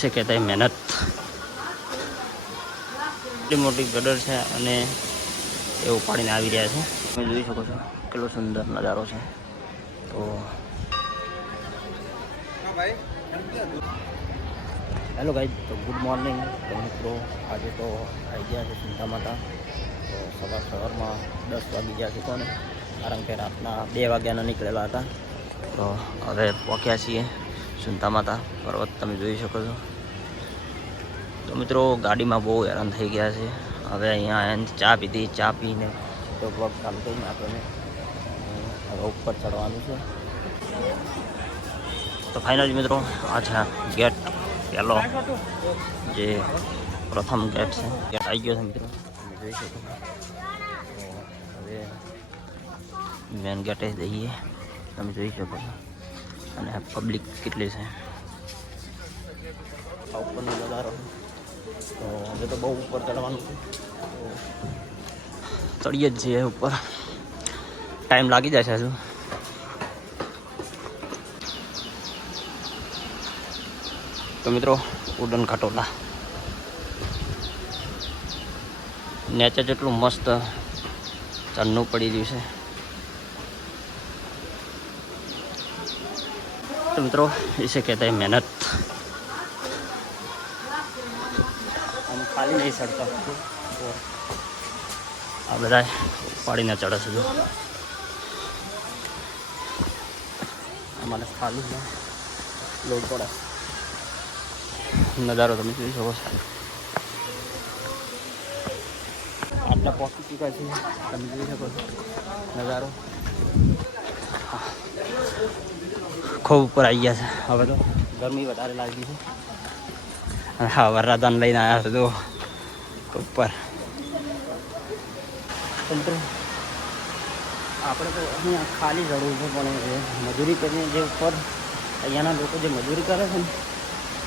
છે કે તે મહેનત એટલી મોટી ગટર છે અને એ ઉપાડીને આવી રહ્યા છે. તમે જોઈ શકો છો કેટલો સુંદર નજારો છે. તો હેલો ગાઈઝ, તો ગુડ મોર્નિંગ. તો મિત્રો આજે તો આવી ગયા છે સુંતા માતા. તો સવારમાં 10 વાગી ગયા છે કોને, કારણ કે રાતના 2 વાગ્યાના નીકળેલા હતા. તો હવે પહોંચ્યા છીએ સુંતા માતા પર્વત, તમે જોઈ શકો છો. તો મિત્રો ગાડીમાં બહુ હેરાન થઈ ગયા છે. હવે અહીંયા ચા પીધી, ચા પીને તો બ્લોગ ચાલુ કરીને આપણને હવે ઉપર ચડવાનું છે. તો ફાઇનલી મિત્રો આ છે ગેટ પહેલો, જે પ્રથમ ગેટ છે. ગેટ આવી ગયો છે મિત્રો, તમે જોઈ શકો. તો હવે મેન ગેટે જઈએ, તમે જોઈ શકો છો. અને પબ્લિક કેટલી છે ઉપરનો નજારો. તો હવે તો બહુ ઉપર ચડવાનું છે, તો ચડીએ જ છીએ ઉપર. ટાઈમ લાગી જશે હજુ. તો મિત્રો ઉડન ખટોલા નેચર જેટલું મસ્ત ચણનું પડી રહ્યું છે. તો મિત્રો इसे कहते हैं मेहनत. हम खाली नहीं चढ़ता, तो આ બધા પાડીને ચડે છે. જો અમારે ખાલી છે, લોડ પડે. નજારો તમે જોઈ શકો છો. આટલા પહોંચી ચૂક્યા છે, તમે જોઈ શકો છો નજારો. ખૂબ ઉપર આવી ગયા છે. હવે તો ગરમી વધારે લાગી છે. અને હા, વરરાજાને લઈને આવ્યા છે તો ઉપર. આપણે તો અહીંયા ખાલી ચડવું છે, પણ મજૂરી કરીને જે ઉપર અહીંયાના લોકો જે મજૂરી કરે છે ને,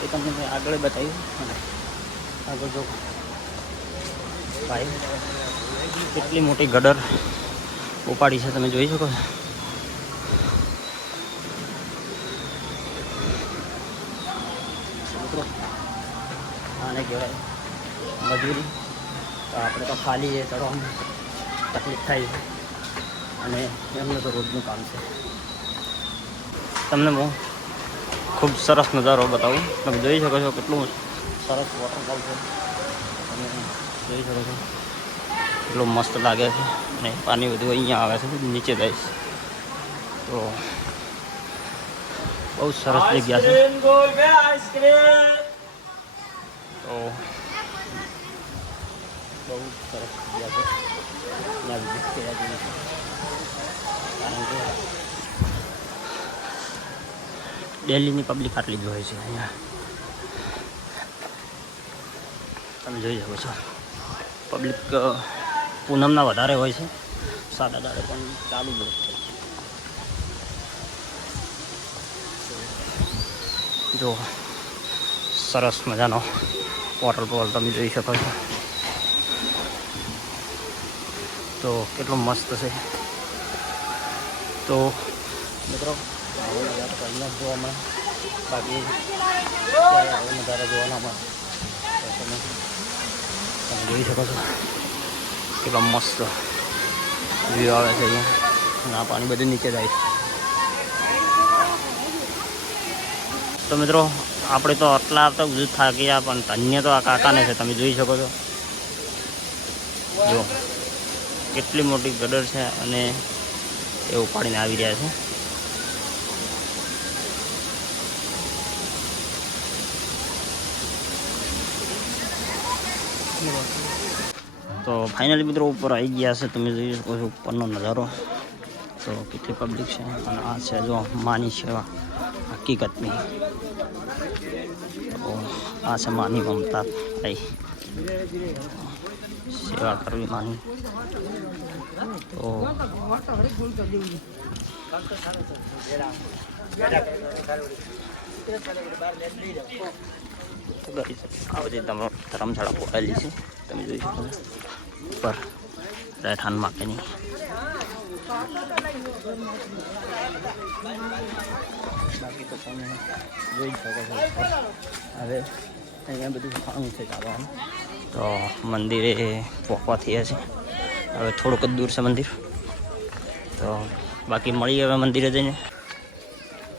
એ તમને મેં આગળ બતાવ્યું. આગળ જો ભાઈ કેટલી મોટી ગટર ઉપાડી છે, તમે જોઈ શકો છો. મિત્રો આને કહેવાય મજૂરી. તો આપણે તો ખાલી એ ચડવામાં તકલીફ થાય છે, અને એમનું તો રોજનું કામ છે. તમને હું ખૂબ સરસ નજારો બતાવું. તમે જોઈ શકો છો કેટલું સરસ વોટરફોલ છે. તમે જોઈ શકો છો કેટલું મસ્ત લાગે છે. અને પાણી બધું અહીંયા આવે છે, નીચે જાય છે. તો બહુ સરસ જગ્યા છે. તો બહુ સરસ જગ્યા છે. ત્યાં વિઝિટ કરવા જેવી છે, કારણ કે દિલ્હીની પબ્લિક આટલી જ હોય છે અહીંયા. તમે જોઈ શકો છો પબ્લિક પૂનમના વધારે હોય છે, સાદા દાડે પણ ચાલુ જ હોય. જો સરસ મજાનો વોટરફોલ તમે જોઈ શકો છો. તો કેટલું મસ્ત છે. તો મિત્રો આવો નજારો કરીને જોવા મળે, બાકી ત્યારે આવો નજારો જોવાના મળે. તો તમે જોઈ શકો છો કેટલો મસ્ત વ્યૂ આવે છે અહીંયા. અને આ પાણી બધું નીચે જાય છે. તો મિત્રો આપણે તો આટલા તો બધું થાકી ગયા, પણ ધન્ય તો આ કાકાને છે. તમે જોઈ શકો છો. જો કેટલી મોટી ગટર છે, અને એ ઉપાડીને આવી રહ્યા છે. તો ફાઇનલી મિત્રો ઉપર આવી ગયા છે. તમે જોઈ શકો છો ઉપરનો નજારો. તો કેટલી પબ્લિક છે. અને આ છે જો માની સેવા હકીકતની. તો આ છે માની મમતા, ભાઈ સેવા કરવી માની. તો આ બધી ધર્મશાળા પોકાયેલી છે, તમે જોઈ શકો છો ઉપર રહેઠાણ માટેની. બાકી તો તમે જોઈ શકો છો. હવે અહીંયા બધું ખાવાનું છે ચાલવાનું. તો મંદિરે પહોંચવા થયા છે. હવે થોડુંક જ દૂર છે મંદિર. તો બાકી મળીએ હવે મંદિરે જઈને.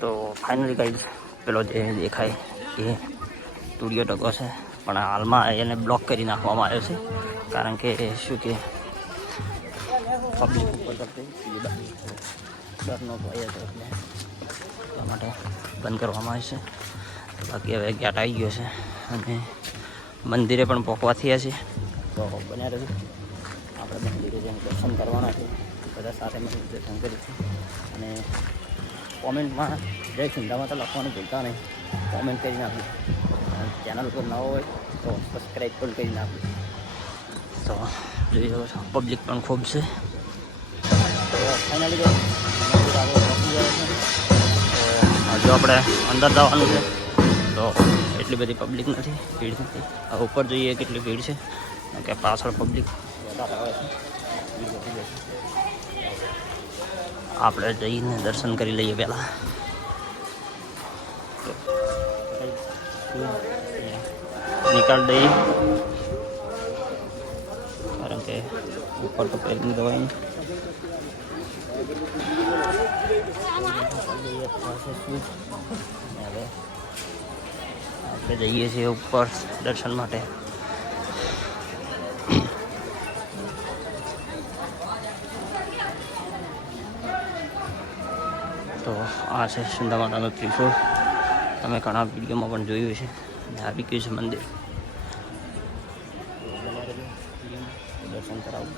તો ફાઇનલી ગાઈઝ પેલો જે દેખાય એ સ્ટુડિયો ટકો છે, પણ હાલમાં એને બ્લોક કરી નાખવામાં આવ્યો છે. કારણ કે શું કે પબ્લિક ઉપર કરતી ડરનો ભય હતો એટલે એટલા માટે બંધ કરવામાં આવે છે. તો બાકી હવે ગેટ આવી ગયો છે અને મંદિરે પણ પહોંચવા થયા છે. તો બન્યા રહ્યું, આપણે મંદિરે જઈને દર્શન કરવાના છે. બધા સાથે મળીને દર્શન કરીશું. અને કોમેન્ટમાં જય સિંધા તો લખવાનું ભૂલતા નહીં. કોમેન્ટ કરી નાખ્યું. ચેનલ પર નવો હોય તો સબસ્ક્રાઈબ પણ કરી નાખ્યું. તો જોઈ શકો છો પબ્લિક પણ ખૂબ છે. તો ફાઇનલી હજુ આપણે અંદર જવાનું છે. તો એટલી બધી પબ્લિક નથી, ભીડ નથી. હવે ઉપર જોઈએ કેટલી ભીડ છે, કે પાછળ પબ્લિક વધારે આવે છે. આપણે જઈને દર્શન કરી લઈએ પહેલાં. નિકાલ દઈએ કારણ કે ઉપર તો પેકિંગ દવાઈ નહીં. હવે આપણે જઈએ છીએ ઉપર દર્શન માટે. તો આ છે સિંધા માતાનો ત્રિશૂળ. તમે ઘણા વિડીયોમાં પણ જોયું છે. આવી ગયું છે મંદિર. દર્શન કરાવું.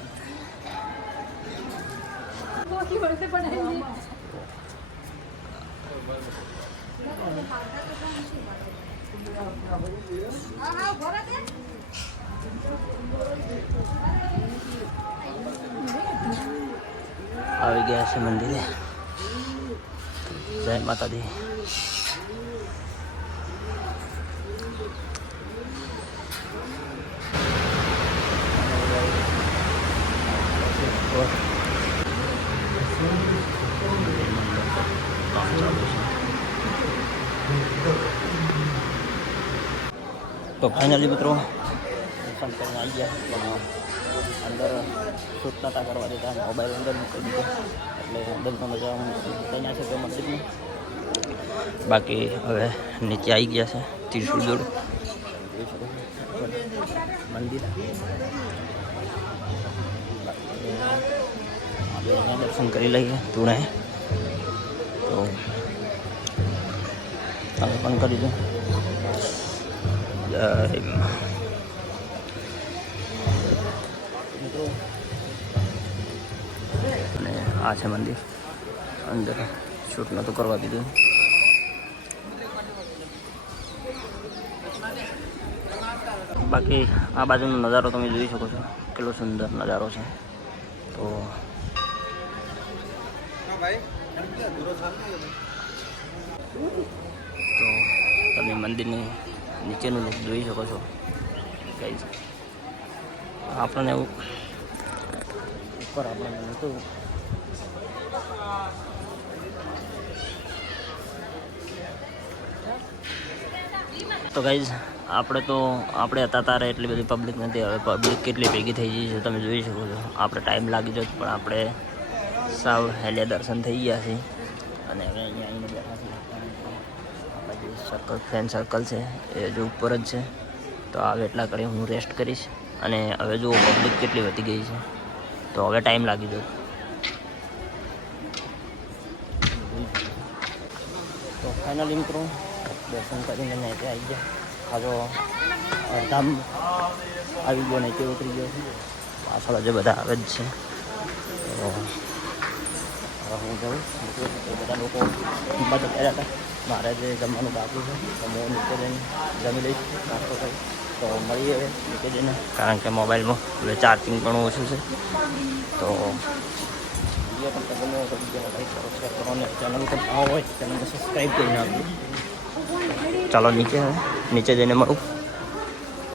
આવી ગયા છે મંદિરે. જય માતાજી. તો ફાઇનલી મિત્રો દર્શન કરીને આવી ગયા, પણ અંદર શૂટ નતા કરવા દેતા. મોબાઈલ અંદર મૂકી દીધો એટલે અંદરનો મજા ત્યાં છે તો મંદિરની. બાકી હવે નીચે આવી ગયા છે ત્રિશૂળ જોડે મંદિર. આપણે દર્શન કરી લઈએ તુણે. તો તમે પણ કરી દો. અને આ છે મંદિર. અંદર શૂટ નહોતું કરવા દીધું. બાકી આ બાજુનો નજારો તમે જોઈ શકો છો, કેટલો સુંદર નજારો છે. તો તમે મંદિરની નીચેનું લુક જોઈ શકો છો. ગાઈઝ આપણને એવું ઉપર આપણને નહોતું. તો ગાઈઝ આપણે હતા તારે એટલી બધી પબ્લિક નથી. હવે પબ્લિક કેટલી ભેગી થઈ ગઈ છે તમે જોઈ શકો છો. આપણે ટાઈમ લાગી જતો, પણ આપણે સાવ હેલ્યા દર્શન થઈ ગયા છે. અને હવે અહીંયા આવીને બેઠા છીએ. આપણા જે સર્કલ ફ્રેન્ડ સર્કલ છે એ હજુ ઉપર જ છે. તો આવે એટલા કરી હું રેસ્ટ કરીશ. અને હવે જુઓ પબ્લિક કેટલી વધી ગઈ છે, તો હવે ટાઈમ લાગી જતો. તો ફાઇનલી મિત્રો દર્શન કરીને નીચે આવી ગયા. આ જો અડધામ આવી ગયો, નીચે ઉતરી ગયો છે. પાછળ જે બધા આવે જ છે. તો હવે હું જાઉં. એ બધા લોકો પાછળ કર્યા હતા. મારે જે જમવાનું બાકી છે તો હું નીચે જઈને જમી લઈશ, નાસ્તો કરી. તો મળીએ હવે નીચે જઈને, કારણ કે મોબાઈલમાં હવે ચાર્જિંગ પણ ઓછું છે. તો વિડીયો પણ ગમે તો વિડીયોને લાઈક કરો, શેર કરો, અને ચેનલ પર નવા હોય ચેનલને સબસ્ક્રાઈબ કરી નાખજો. ચાલો નીચે જઈને મળું.